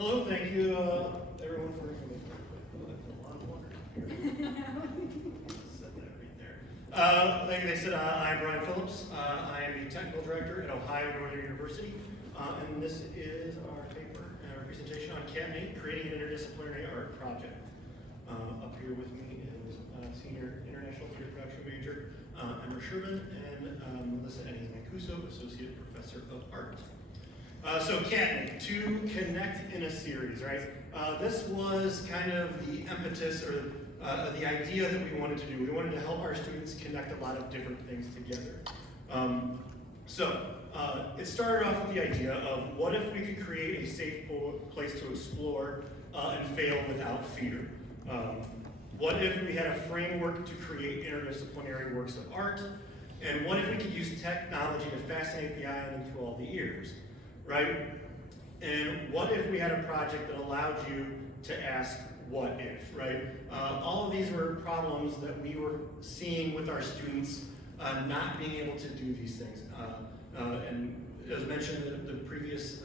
Hello, thank you everyone for coming. A lot of water. Set that right there. Like I said, I'm Brian Phillips. I am the technical director at Ohio Northern University, and this is our paper and our presentation on Catenate, creating an interdisciplinary art project. Up here with me is Senior International Theater Production Major Emma Sherban and Melissa Eddings Mancuso, Associate Professor of Art. So Catenate, to connect in a series, right? This was kind of the impetus or the idea that we wanted to do. We wanted to help our students connect a lot of different things together. It started off with the idea of what if we could create a safe place to explore and fail without fear? What if we had a framework to create interdisciplinary works of art? And what if we could use technology to fascinate the eye and enthrall the ears? Right? And what if we had a project that allowed you to ask what if, right? All of these were problems that we were seeing with our students not being able to do these things. And as mentioned in the previous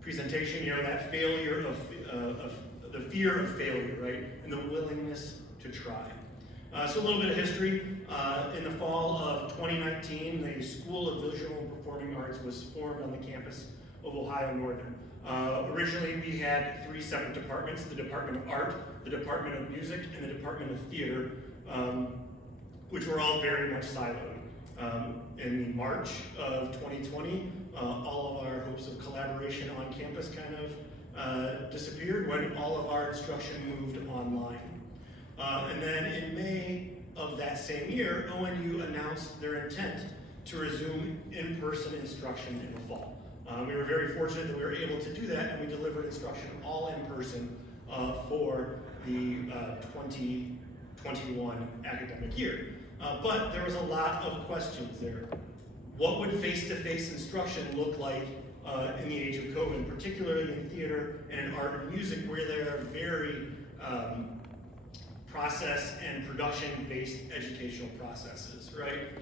presentation, that failure of the fear of failure, right? And the willingness to try. So a little bit of history. In the fall of 2019, the School of Visual and Performing Arts was formed on the campus of Ohio Northern. Originally, we had three separate departments: the Department of Art, the Department of Music, and the Department of Theater, which were all very much siloed. In March of 2020, all of our hopes of collaboration on campus kind of disappeared when all of our instruction moved online. And then in May of that same year, ONU announced their intent to resume in-person instruction in the fall. We were very fortunate that we were able to do that, and we delivered instruction all in person for the 2021 academic year. But there was a lot of questions there. What would face-to-face instruction look like in the age of COVID, particularly in theater and in art and music, where there are very process and production-based educational processes, right?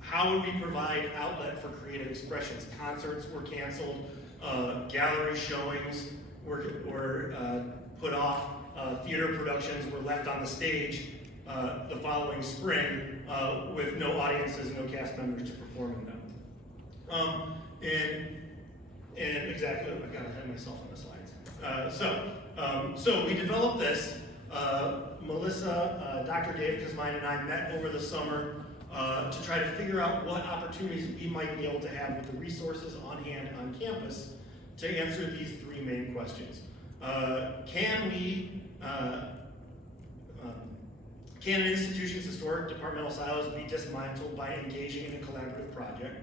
How would we provide outlet for creative expressions? Concerts were canceled, gallery showings were put off, theater productions were left on the stage the following spring with no audiences and no cast members to perform in them. And exactly, I gotta have myself on the slides. So we developed this. Melissa, Dr. Dave Kuzmine, and I met over the summer to try to figure out what opportunities we might be able to have with the resources on hand on campus to answer these three main questions. Can an institution's historic departmental silos be dismantled by engaging in a collaborative project?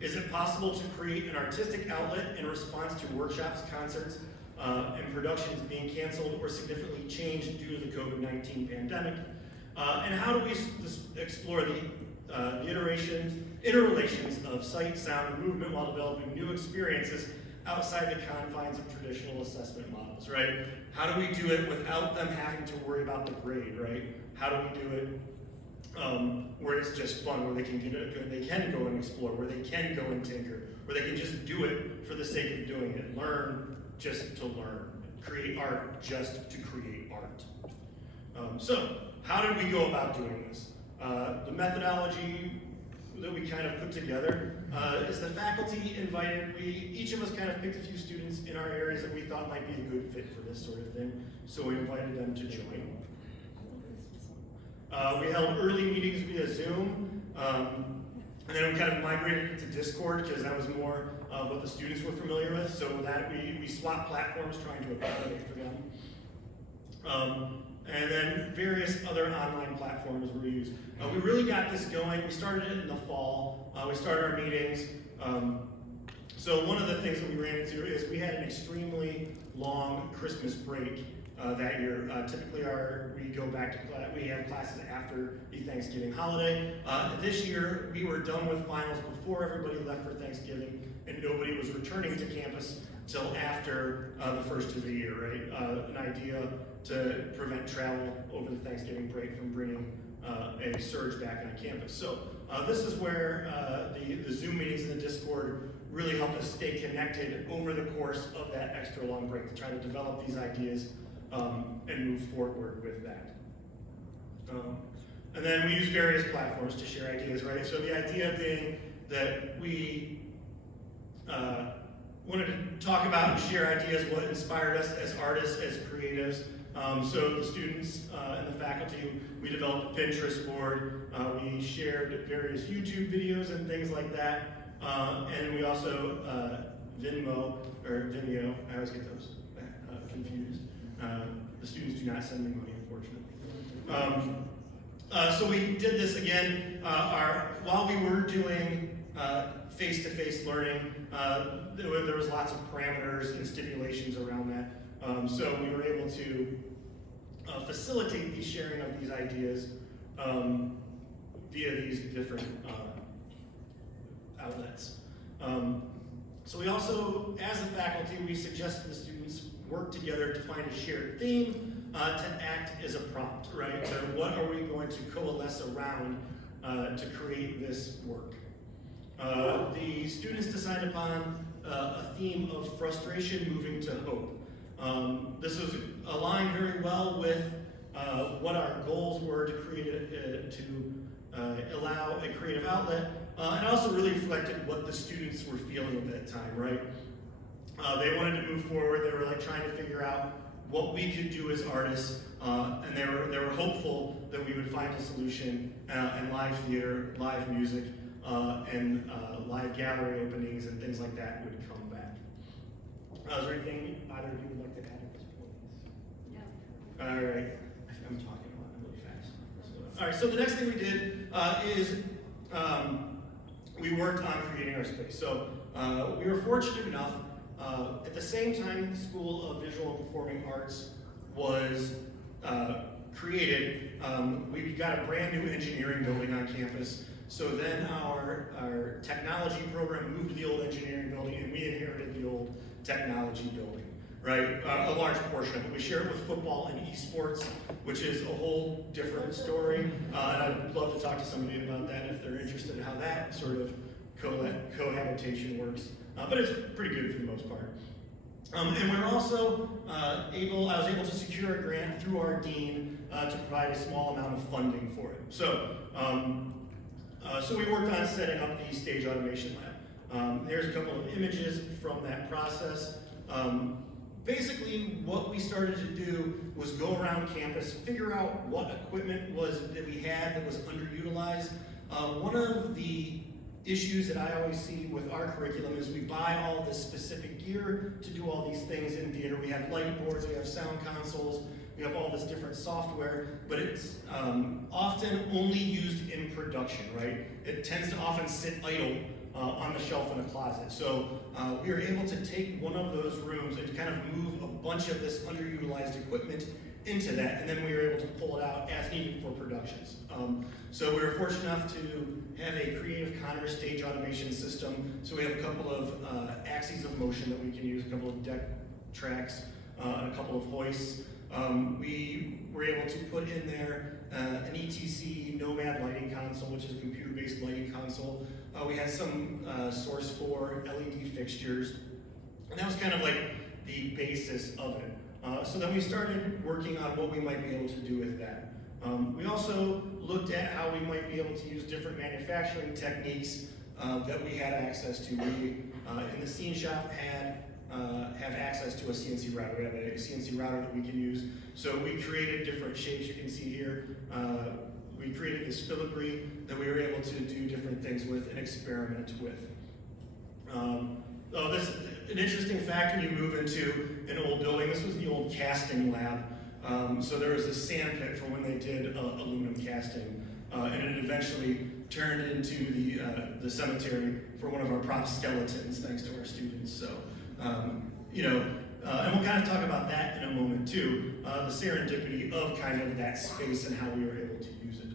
Is it possible to create an artistic outlet in response to workshops, concerts, and productions being canceled or significantly changed due to the COVID-19 pandemic? And how do we explore the interrelations of sight, sound, and movement while developing new experiences outside the confines of traditional assessment models, right? How do we do it without them having to worry about the grade, right? How do we do it where it's just fun, where they can go and explore, where they can go and tinker, where they can just do it for the sake of doing it, learn just to learn, create art just to create art. So how did we go about doing this? The methodology that we kind of put together is the faculty invited. Each of us kind of picked a few students in our areas that we thought might be a good fit for this sort of thing, so we invited them to join. We held early meetings via Zoom, and then we kind of migrated into Discord because that was more of what the students were familiar with, so that we swapped platforms trying to accommodate for them. And then various other online platforms were used. We really got this going. We started it in the fall. We started our meetings. So one of the things that we ran into is we had an extremely long Christmas break that year. Typically we go back to class, we have classes after the Thanksgiving holiday. This year we were done with finals before everybody left for Thanksgiving, and nobody was returning to campus till after the first of the year, right? An idea to prevent travel over the Thanksgiving break from bringing a surge back on campus. So this is where the Zoom meetings and the Discord really helped us stay connected over the course of that extra long break to try to develop these ideas and move forward with that. And then we use various platforms to share ideas, right? So the idea being that we wanted to talk about and share ideas, what inspired us as artists, as creatives. So the students and the faculty, we developed a Pinterest board. We shared various YouTube videos and things like that. And we also Vimeo, I always get those confused. The students do not send me money, unfortunately. So we did this again, while we were doing face-to-face learning, there was lots of parameters and stipulations around that. So we were able to facilitate the sharing of these ideas via these different outlets. So we also, as a faculty, we suggested the students work together to find a shared theme to act as a prompt, right? So what are we going to coalesce around to create this work? The students decided upon a theme of frustration moving to hope. This was aligned very well with what our goals were to create to allow a creative outlet, and also really reflected what the students were feeling at that time, right? They wanted to move forward. They were like trying to figure out what we could do as artists, and they were hopeful that we would find a solution in live theater, live music, and live gallery openings and things like that would come back. Is there anything either of you would like to add at this point? No. All right. I'm talking a lot really fast. All right, so the next thing we did is we worked on creating our space. So we were fortunate enough, at the same time the School of Visual and Performing Arts was created, we got a brand new engineering building on campus. So then our technology program moved to the old engineering building, and we inherited the old technology building, right? A large portion of it. We share it with football and esports, which is a whole different story. And I'd love to talk to somebody about that if they're interested in how that sort of cohabitation works. But it's pretty good for the most part. And we're also I was able to secure a grant through our dean to provide a small amount of funding for it. So we worked on setting up the stage automation lab. Here's a couple of images from that process. Basically, what we started to do was go around campus, figure out what equipment that we had that was underutilized. One of the issues that I always see with our curriculum is we buy all this specific gear to do all these things in theater. We have light boards, we have sound consoles, we have all this different software, but it's often only used in production, right? It tends to often sit idle on the shelf in a closet. So we were able to take one of those rooms and kind of move a bunch of this underutilized equipment into that, and then we were able to pull it out as needed for productions. So we were fortunate enough to have a Creative Conner stage automation system. So we have a couple of axes of motion that we can use, a couple of deck tracks, and a couple of hoists. We were able to put in there an ETC Nomad lighting console, which is a computer-based lighting console. We had some Source 4 LED fixtures, and that was kind of like the basis of it. So then we started working on what we might be able to do with that. We also looked at how we might be able to use different manufacturing techniques that we had access to. We, in the scene shop, have access to a CNC router. We have a CNC router that we can use. So we created different shapes you can see here. We created this filigree that we were able to do different things with and experiment with. This an interesting fact when you move into an old building. This was the old casting lab. So there was a sand pit for when they did aluminum casting, and it eventually turned into the cemetery for one of our prop skeletons, thanks to our students. So, and we'll kind of talk about that in a moment too, the serendipity of kind of that space and how we were able to use it.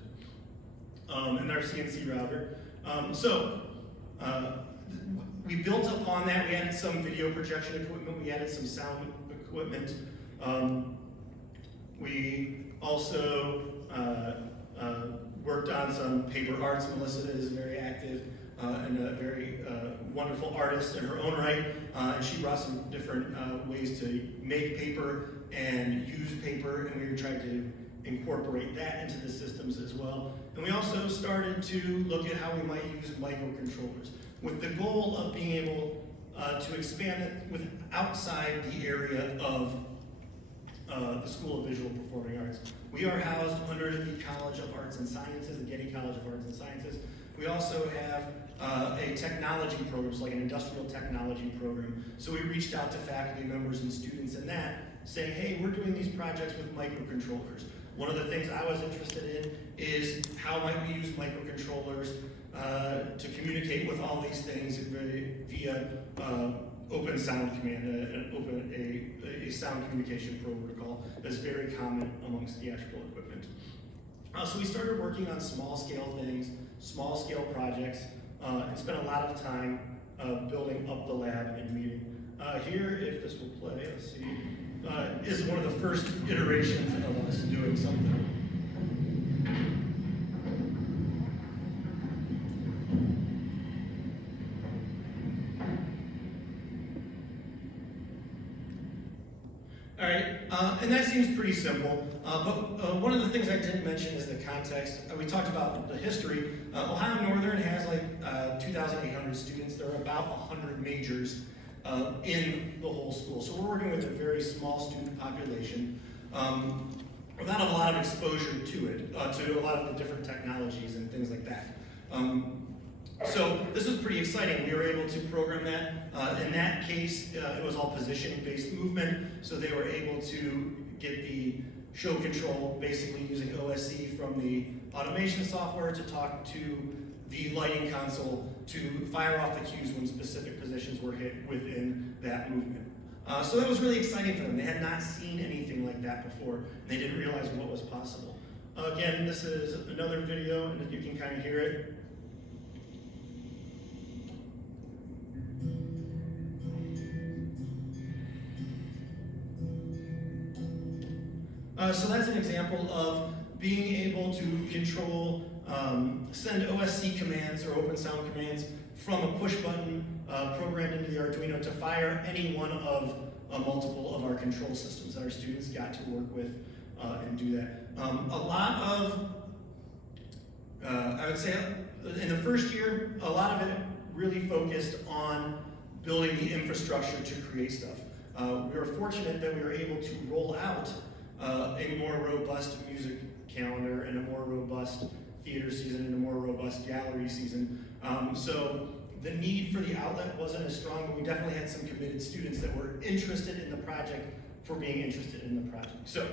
And our CNC router. We built upon that. We added some video projection equipment. We added some sound equipment. We also worked on some paper arts. Melissa is very active and a very wonderful artist in her own right, and she brought some different ways to make paper and use paper, and we tried to incorporate that into the systems as well. And we also started to look at how we might use microcontrollers with the goal of being able to expand it with outside the area of the School of Visual Performing Arts. We are housed under the College of Arts and Sciences, the Getty College of Arts and Sciences. We also have a technology program, so like an industrial technology program. So we reached out to faculty members and students in that, saying, hey, we're doing these projects with microcontrollers. One of the things I was interested in is how might we use microcontrollers to communicate with all these things via open sound command, a sound communication protocol that's very common amongst theatrical equipment. So we started working on small scale things, small scale projects, and spent a lot of time building up the lab and meeting. Here, if this will play, let's see, is one of the first iterations of us doing something. All right, and that seems pretty simple, but one of the things I didn't mention is the context. We talked about the history. Ohio Northern has like 2,800 students. There are about 100 majors in the whole school. So we're working with a very small student population without a lot of exposure to it, to a lot of the different technologies and things like that. So this was pretty exciting. We were able to program that. In that case, it was all position-based movement, so they were able to get the show control basically using OSC from the automation software to talk to the lighting console to fire off the cues when specific positions were hit within that movement. So that was really exciting for them. They had not seen anything like that before. They didn't realize what was possible. Again, this is another video, and you can kind of hear it. So that's an example of being able to control, send OSC commands or open sound commands from a push button programmed into the Arduino to fire any one of multiple of our control systems that our students got to work with and do that. A lot of, I would say in the first year, a lot of it really focused on building the infrastructure to create stuff. We were fortunate that we were able to roll out a more robust music calendar and a more robust theater season and a more robust gallery season. So the need for the outlet wasn't as strong, but we definitely had some committed students that were interested in the project for being interested in the project. So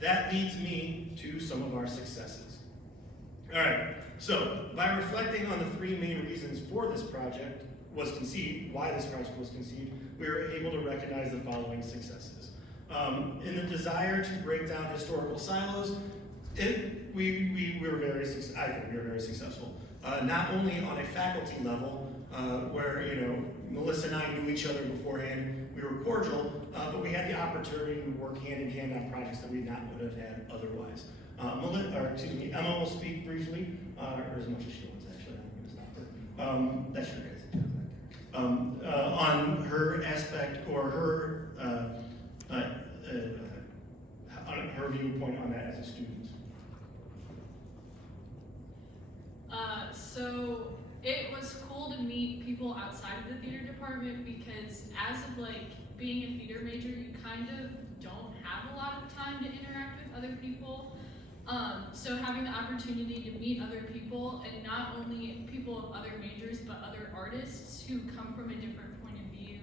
that leads me to some of our successes. All right, so by reflecting on the three main reasons for this project was conceived, why this project was conceived, we were able to recognize the following successes. In the desire to break down historical silos, we were very successful. Not only on a faculty level, where Melissa and I knew each other beforehand, we were cordial, but we had the opportunity to work hand in hand on projects that we would have had otherwise. Emma will speak briefly, or as much as she wants actually. I'm going to stop her. That's your guys' on her aspect or her on her viewpoint on that as a student. So it was cool to meet people outside of the theater department because as of being a theater major, you kind of don't have a lot of time to interact with other people. So having the opportunity to meet other people, and not only people of other majors, but other artists who come from a different point of view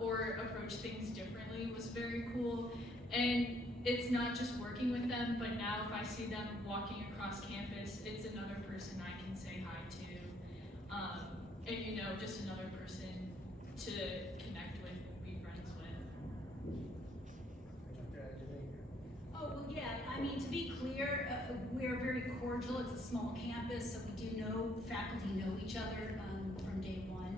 or approach things differently was very cool. And it's not just working with them, but now if I see them walking across campus, it's another person I can say hi to. And just another person to connect with, be friends with. Oh, well, yeah, I mean, to be clear, we're very cordial. It's a small campus, so we do know, faculty know each other from day one.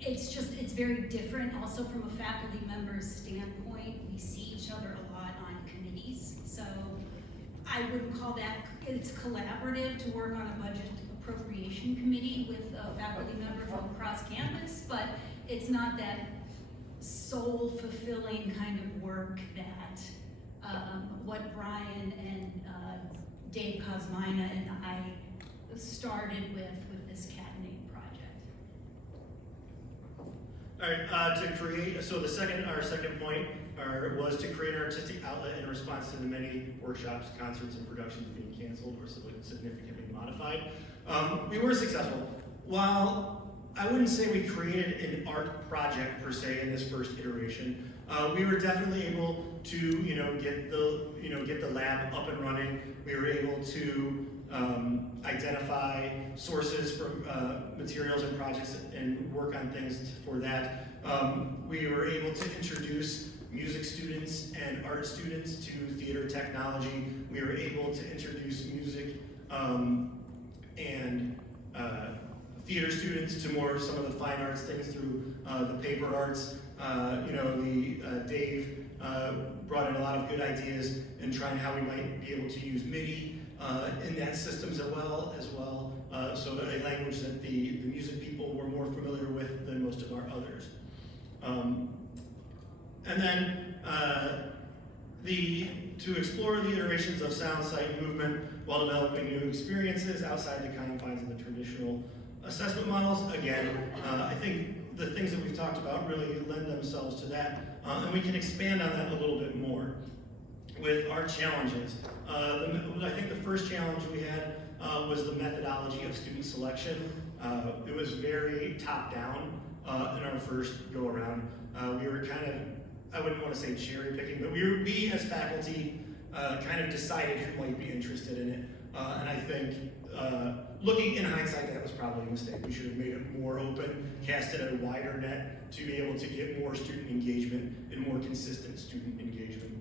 It's very different also from a faculty member's standpoint. We see each other a lot on committees, so I would call that, it's collaborative to work on a appropriation committee with a faculty member from across campus, but it's not that soul fulfilling kind of work that what Brian and Dave Cosmina and I started with this Catenate project. All right, to create, so our second point was to create an artistic outlet in response to the many workshops, concerts, and productions being canceled or significantly modified. We were successful. While I wouldn't say we created an art project per se in this first iteration, we were definitely able to, get the lab up and running. We were able to identify sources for materials and projects and work on things for that. We were able to introduce music students and art students to theater technology. We were able to introduce music and theater students to some of the fine arts things through the paper arts. Dave brought in a lot of good ideas in trying how we might be able to use MIDI in that systems as well. So a language that the music people were more familiar with than most of our others. And then to explore the iterations of sound, sight, and movement while developing new experiences outside the confines of the traditional assessment models. Again, I think the things that we've talked about really lend themselves to that, and we can expand on that a little bit more with our challenges. I think the first challenge we had was the methodology of student selection. It was very top-down in our first go-around. We were kind of, I wouldn't want to say cherry picking, but we as faculty kind of decided who might be interested in it. And I think, looking in hindsight, that was probably a mistake. We should have made it more open, cast it at a wider net to be able to get more student engagement and more consistent student engagement.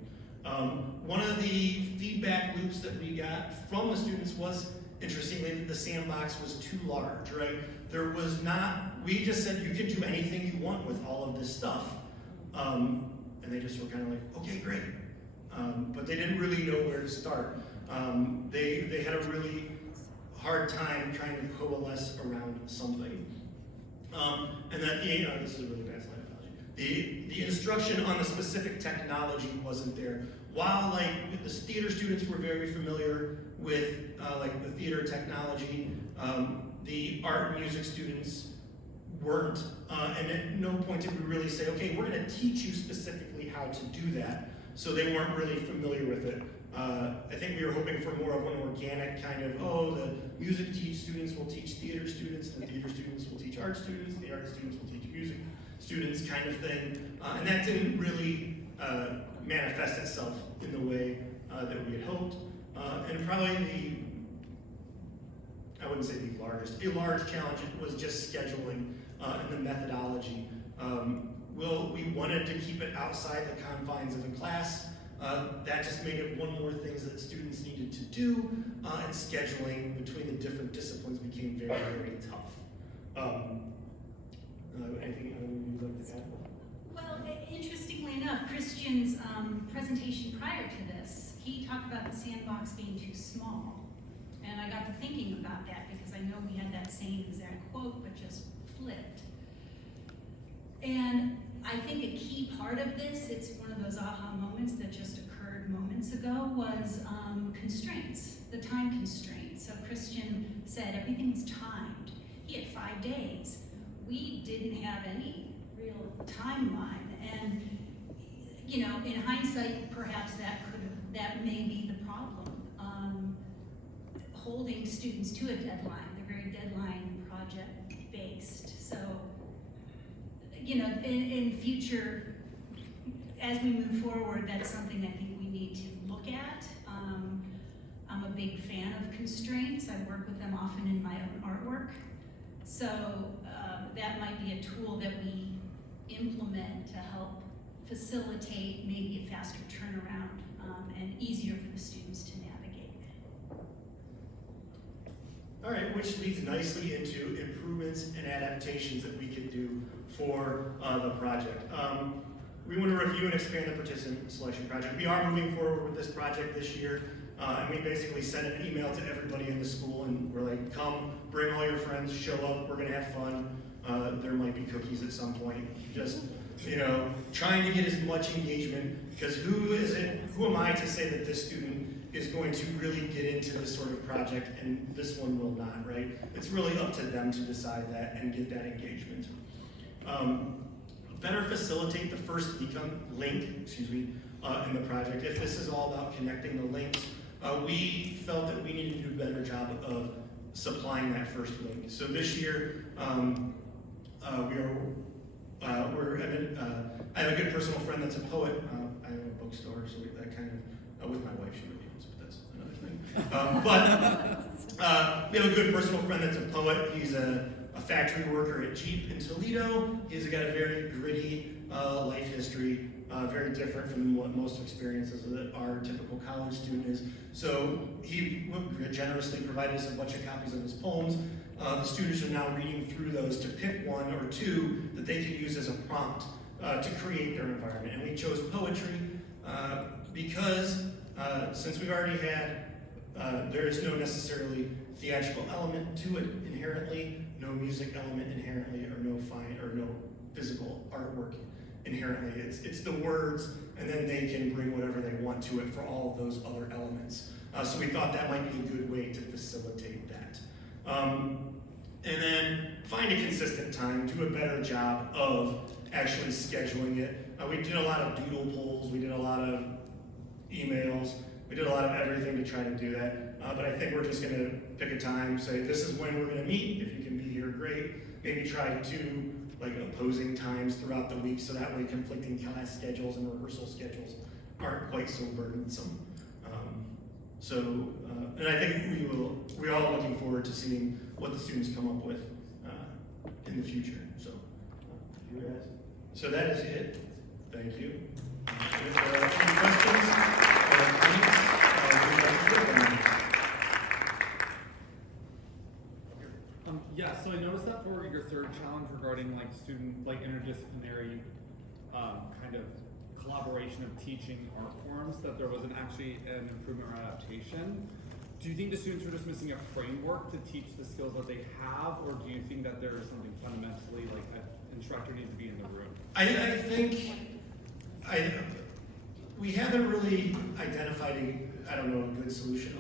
One of the feedback loops that we got from the students was, interestingly, that the sandbox was too large, right? There was not, we just said you can do anything you want with all of this stuff. And they just were kind of like, okay, great. But they didn't really know where to start. They had a really hard time trying to coalesce around something. And that, this is a really bad slide, apology. The instruction on the specific technology wasn't there. While the theater students were very familiar with the theater technology, the art and music students weren't. And at no point did we really say, okay, we're gonna teach you specifically how to do that. So they weren't really familiar with it. I think we were hoping for more of an organic kind of, the music students will teach theater students, and the theater students will teach art students, the art students will teach music students kind of thing. And that didn't really manifest itself in the way that we had hoped. And probably I wouldn't say a large challenge was just scheduling and the methodology. We wanted to keep it outside the confines of a class. That just made it one more things that students needed to do, and scheduling between the different disciplines became very, very tough. Anything you'd like to add? Well, interestingly enough, Christian's presentation prior to this, he talked about the sandbox being too small. And I got to thinking about that because I know we had that same exact quote, but just flipped. And I think a key part of this, it's one of those aha moments that just occurred moments ago, was constraints, the time constraints. So Christian said everything was timed. He had 5 days. We didn't have any real timeline. And, in hindsight, perhaps that may be the problem. Holding students to a deadline, they're very deadline project based. So, in future, as we move forward, that's something I think we need to look at. I'm a big fan of constraints. I work with them often in my own artwork. So that might be a tool that we implement to help facilitate maybe a faster turnaround and easier for the students to navigate. All right, which leads nicely into improvements and adaptations that we can do for the project. We want to review and expand the participant selection project. We are moving forward with this project this year. And we basically sent an email to everybody in the school, and we're like, come, bring all your friends, show up, we're gonna have fun. There might be cookies at some point. Just, trying to get as much engagement, because who am I to say that this student is going to really get into this sort of project and this one will not, right? It's really up to them to decide that and get that engagement. Better facilitate the first link, in the project. If this is all about connecting the links, we felt that we needed to do a better job of supplying that first link. So this year, I have a good personal friend that's a poet. I have a bookstore, so that kind of, with my wife, she really owns, but that's another thing. We have a good personal friend that's a poet. He's a factory worker at Jeep in Toledo. He's got a very gritty life history, very different from what most experiences that our typical college student is. So he generously provided us a bunch of copies of his poems. The students are now reading through those to pick one or two that they can use as a prompt to create their environment. And we chose poetry because since we've already had, there is no necessarily theatrical element to it inherently, no music element inherently, or no physical artwork inherently. It's the words, and then they can bring whatever they want to it for all of those other elements. So we thought that might be a good way to facilitate that. And then find a consistent time, do a better job of actually scheduling it. We did a lot of doodle polls, we did a lot of emails, we did a lot of everything to try to do that. But I think we're just gonna pick a time, say this is when we're gonna meet. If you can be here, great. Maybe try 2 opposing times throughout the week, so that way conflicting class schedules and rehearsal schedules aren't quite so burdensome. And I think we're all looking forward to seeing what the students come up with in the future. So that is it. Thank you. If there are any questions or comments, we'd like to hear from you. Yeah, so I noticed that for your third challenge regarding student interdisciplinary kind of collaboration of teaching art forms, that there wasn't actually an improvement or adaptation. Do you think the students are just missing a framework to teach the skills that they have, or do you think that there is something fundamentally an instructor needs to be in the room? I think we haven't really identified a good solution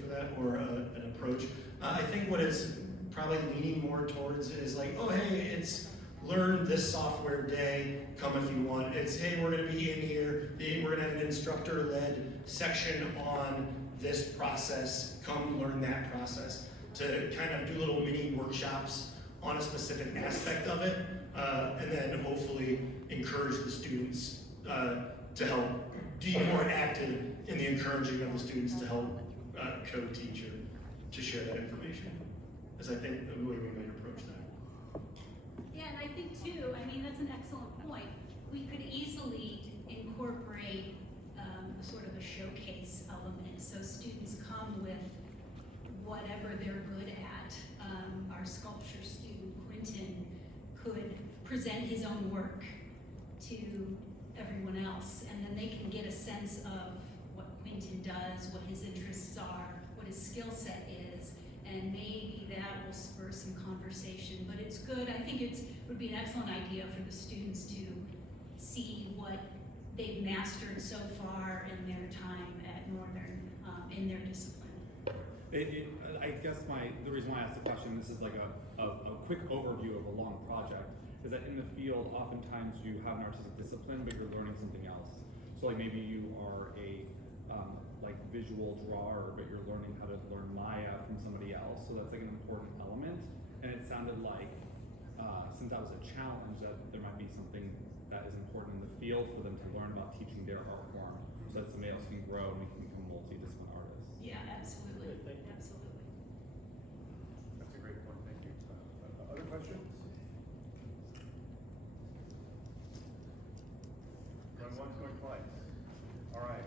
for that, or an approach. I think what it's probably leaning more towards is it's learn this software day, come if you want. It's, hey, we're gonna be in here, we're gonna have an instructor-led section on this process, come learn that process, to kind of do little mini workshops on a specific aspect of it, and then hopefully encourage the students to help be more active in the encouraging of the students to help co-teach or to share that information. As I think the way we might approach that. Yeah, and I think too, that's an excellent point. We could easily incorporate sort of a showcase element, so students come with whatever they're good at. Our sculpture student, Quentin, could present his own work to everyone else, and then they can get a sense of what Quentin does, what his interests are, what his skill set is, and maybe that will spur some conversation. But it's good, I think it would be an excellent idea for the students to see what they've mastered so far in their time at Northern, in their discipline. I guess the reason why I asked the question, this is a quick overview of a long project, is that in the field, oftentimes you have an artistic discipline, but you're learning something else. So maybe you are a visual drawer, but you're learning how to learn Maya from somebody else. So that's an important element. And it sounded like, since that was a challenge, that there might be something that is important in the field for them to learn about teaching their art form, so that somebody else can grow and we can become multidisciplinary artists. Yeah, absolutely. Thank you. Absolutely. That's a great point, thank you. Other questions? Going once, going twice. All right.